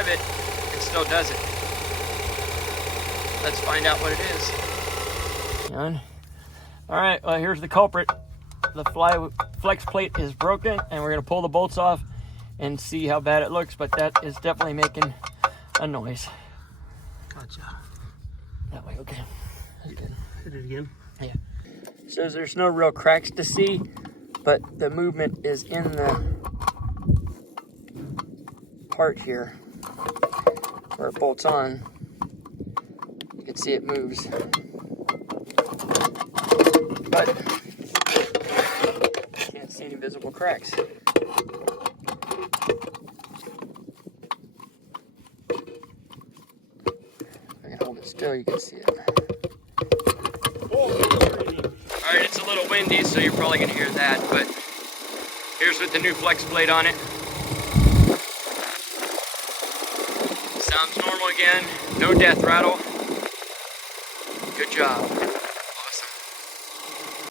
rev it, it still does it. Let's find out what it is. All right, well, here's the culprit. The flex plate is broken, and we're gonna pull the bolts off and see how bad it looks, but that is definitely making a noise. Gotcha. That way, okay. That's good. Hit it again. Yeah. So there's no real cracks to see, but the movement is in the part here where it bolts on. You can see it moves. But can't see any visible cracks. If I can hold it still, you can see it. Alright, it's a little windy, so you're probably going to hear that, but here's with the new flex plate on it. Sounds normal again, no death rattle. Good job.